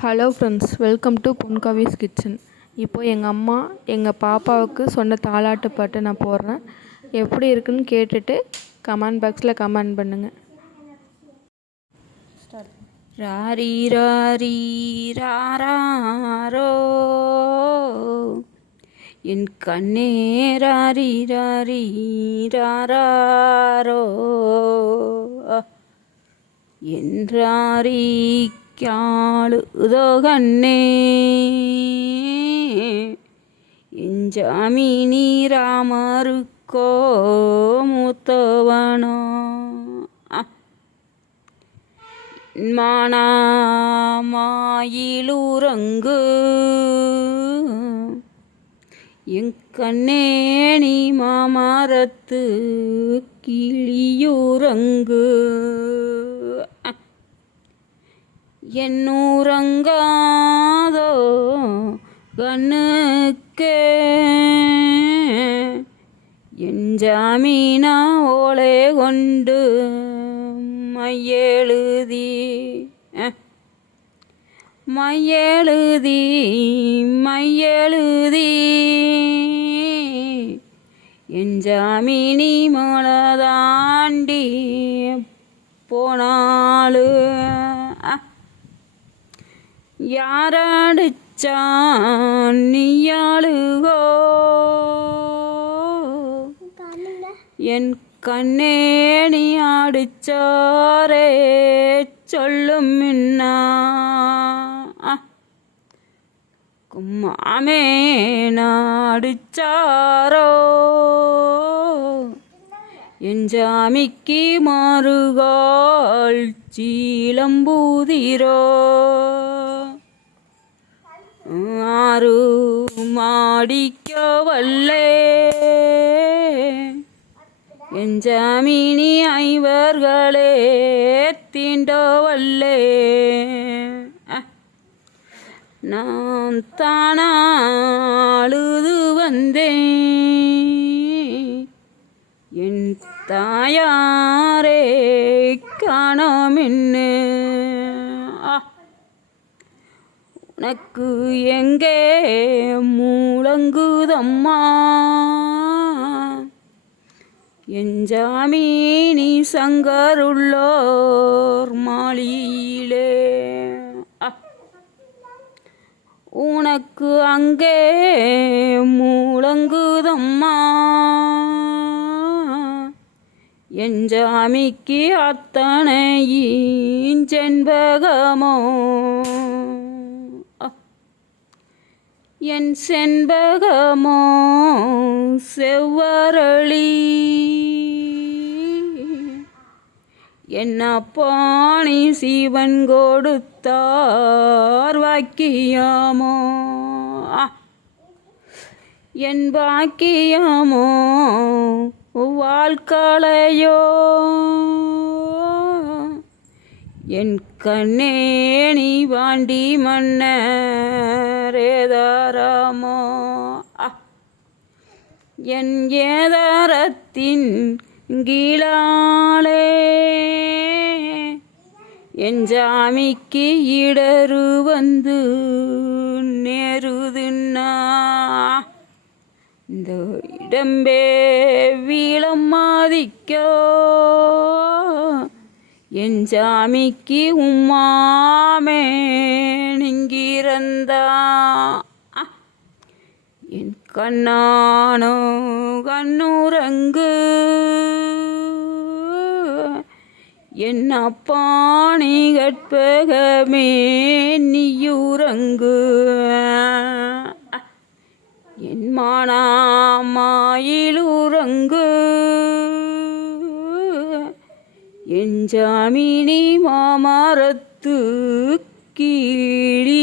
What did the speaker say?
Hello friends welcome to Ponkavi's kitchen இப்போ எங்கள் அம்மா எங்கள் பாப்பாவுக்கு சொன்ன தாலாட்டு பாட்டு நான் போடுறேன். எப்படி இருக்குன்னு கேட்டுட்டு கமெண்ட் பாக்ஸில் கமெண்ட் பண்ணுங்கள் ராரி ராரி ராரோ என் கண்ணே ராரி ராரி ராரோ என்றாரி கண்ணே எஞ்சாமி நீராமருக்கோ மூத்தவனோ. மானாமாயிலுறங்கு என் கண்ணே நீ மாமரத்து கிளியுறங்கு. என்னூரங்காதோ கண்ணுக்கே. என் ஜாமீனா ஓலை கொண்டு மையெழுதி மையெழுதி மையெழுதி. என் ஜாமீனி மலதாண்டி போனாலும் யாரடிச்சான் நீயாளுகோ? என் கண்ணே நீ ஆடிச்சாரே சொல்லும் மின்னா. கும்மாமே நாடிச்சாரோ என் ஜாமிக்கு மாறுகால் சீலம்பூதிரோ ஆறு மாடிக்க வல்லே என் ஜாமினி ஐவர்களே தீண்டவல்லே. நான் தானாழுது வந்தேன். என் தாயாரே காணோமின்னு உனக்கு எங்கே மூலங்குதம்மா எஞ்சாமி நீ சங்கருள்ளோர் மாளியிலே. உனக்கு அங்கே மூலங்குதம்மா எஞ்சாமிக்கு அத்தனை செண்பகமோ? என் செண்பகமோ செவ்வரளி. என்ன பாணி சிவன் கொடுத்தார் வாக்கியமோ? என் பாக்கியமோ வாழ்க்களையோ? என் கண்ணே நீ வாண்டி மன்ன ஏதாரமோ என் ஏதாரத்தின் கீழாலே. என் ஜாமிக்கு இடரு வந்து நேருதுன்னா இந்த இடம்பே வீளம் மாதிக்கோ. என் ஜாமிக்கு உம்மாமே. நீங்கிருந்தா என் கண்ணானோ கண்ணுரங்கு. என் அப்பாணி கற்பகமே நீயுறங்கு என் மானாமாயிலுறங்கு என் ஜாமினி மாமரத்து கீழியுறங்கு